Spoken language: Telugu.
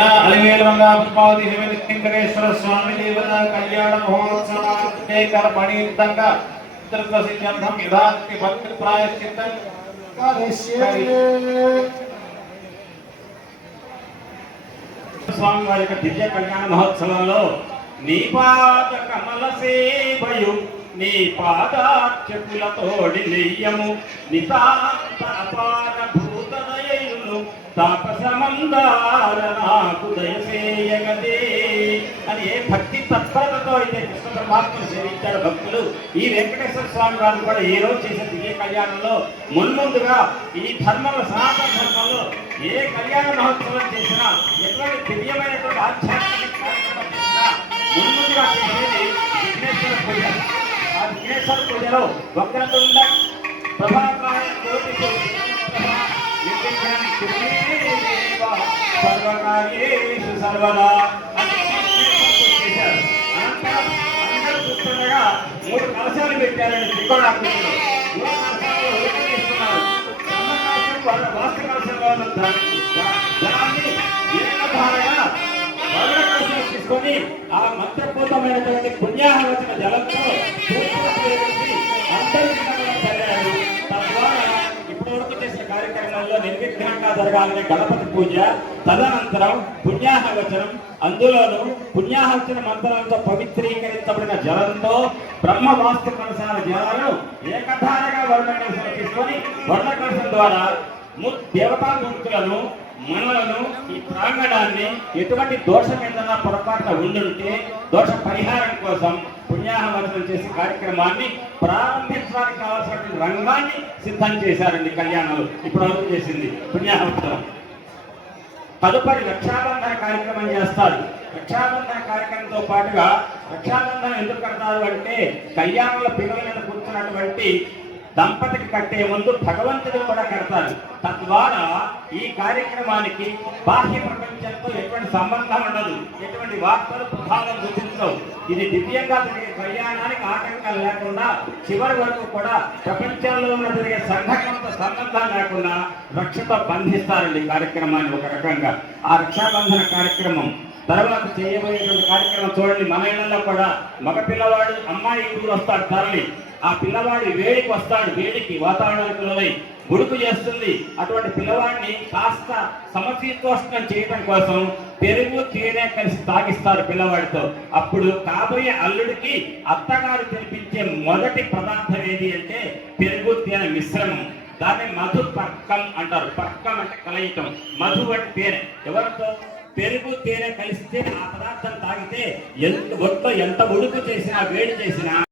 అయినా అలివేలుగా పద్మావతి వెంకటేశ్వర స్వామి దేవత కళ్యాణ మహోత్సవ కర్మణీతంగా పితృత్వసిద్ధ్యర్థం యథాస్తి భక్తి ప్రాయశ్చిత్తం. స్వామి వారి యొక్క దివ్య కళ్యాణ మహోత్సవంలో నీ పాద కమల సేవయు నీ పాదాక్షకులతోడి నెయ్యము నితాంత అపార తాపసమందార నాకు దయసేయగదే అని ఏ భక్తి తత్పరతతో అయితే కృష్ణ పరమాత్మను సేవించారు భక్తులు ఈ వెంకటేశ్వర స్వామి వారు కూడా ఈ రోజు చేసే దివ్య కళ్యాణంలో మున్ముందుగా ఈ ధర్మంలో సనాతన ధర్మంలో ఏ కళ్యాణ మహోత్సవం చేసినా ఎటువంటి దివ్యమైనటువంటి ఆధ్యాత్మిక కార్యక్రమం చేసినా మున్ముందుగా చేసేది విఘ్నేశ్వర పూజ. ఆ విఘ్నేశ్వర పూజలో వక్రతుండ ప్రభాకాయ కోటి సర్వకార్యేషు సర్వదా అనంతరం అందరూ కూర్చుండగా మూడు కలశాలు పెట్టారండి త్రికోణాకృతిలో మూడు కలశాలలో వాస్తు కలశంలో ఉన్న ధనాన్ని ఏకధారగా వరుణ కలశం తీసుకొని ఆ మంత్రపూర్వమైనటువంటి పుణ్యాహవచన జలంతో నిర్విఘ్నంగా జరగాలని గణపతి పూజ. తదనంతరం పుణ్యాహవచనం. అందులోను పుణ్యాహవచన మంత్రాలతో పవిత్రీకరించబడిన జలంతో బ్రహ్మ వాస్తు కలశాల జలాలను ఏకధారగా వర్ణ తీసుకొని వర్ణ ద్వారా ము దేవతామూర్తులను మనలను ఈ ప్రాంగణాన్ని ఎటువంటి దోషం ఏదైనా పొరపాటున ఉండుంటే దోష పరిహారం కోసం పుణ్యాహవచనం చేసే కార్యక్రమాన్ని ప్రారంభించడానికి కావాల్సినటువంటి రంగాన్ని సిద్ధం చేశారండి కళ్యాణాలు. ఇప్పుడు వరకు చేసింది పుణ్యాహవచనం. తదుపరి రక్షాబంధన కార్యక్రమం చేస్తారు. రక్షాబంధన కార్యక్రమంతో పాటుగా రక్షాబంధనం ఎందుకు కడతారు అంటే కళ్యాణంలో పిల్లల మీద కూర్చున్నటువంటి దంపతికి కట్టే ముందు భగవంతుడు కూడా కడతారు తద్వారా ఈ కార్యక్రమానికి బాహ్య ప్రపంచంతో ఎటువంటి సంబంధం ఉండదు. ఎటువంటి వార్తలు ప్రభావం చూపించవు ఇది దివ్యంగా జరిగే కళ్యాణానికి ఆటంకం లేకుండా చివరి వరకు కూడా ప్రపంచంలో ఉన్న జరిగే సంఘటనతో సంబంధం లేకుండా రక్షతో బంధిస్తారండి కార్యక్రమాన్ని ఒక రకంగా. ఆ రక్షాబంధన కార్యక్రమం తర్వాత చేయబోయేటువంటి కార్యక్రమం చూడండి. మన ఇళ్ళలో కూడా మగ పిల్లవాడు అమ్మాయి ఇంటికి వస్తాడు తరలి. ఆ పిల్లవాడి వేడికి వస్తాడు వేడికి వాతావరణానికి లోనై గుడుకు చేస్తుంది. అటువంటి పిల్లవాడిని కాస్త సమశీతోష్ణం చేయడం కోసం పెరుగు తేనె కలిసి తాగిస్తారు పిల్లవాడితో. అప్పుడు కాబోయే అల్లుడికి అత్తగారు తినిపించే మొదటి పదార్థం ఏది అంటే పెరుగు తేనె మిశ్రమం. దాన్ని మధు పక్కం అంటారు. పక్కం అంటే కలయితం మధు అంటే తేనె. ఎవరితో? పెరుగు తేనె కలిస్తే ఆ పదార్థం తాగితే ఎంత ఒట్లో ఎంత ఉడుకు చేసినా వేడి చేసినా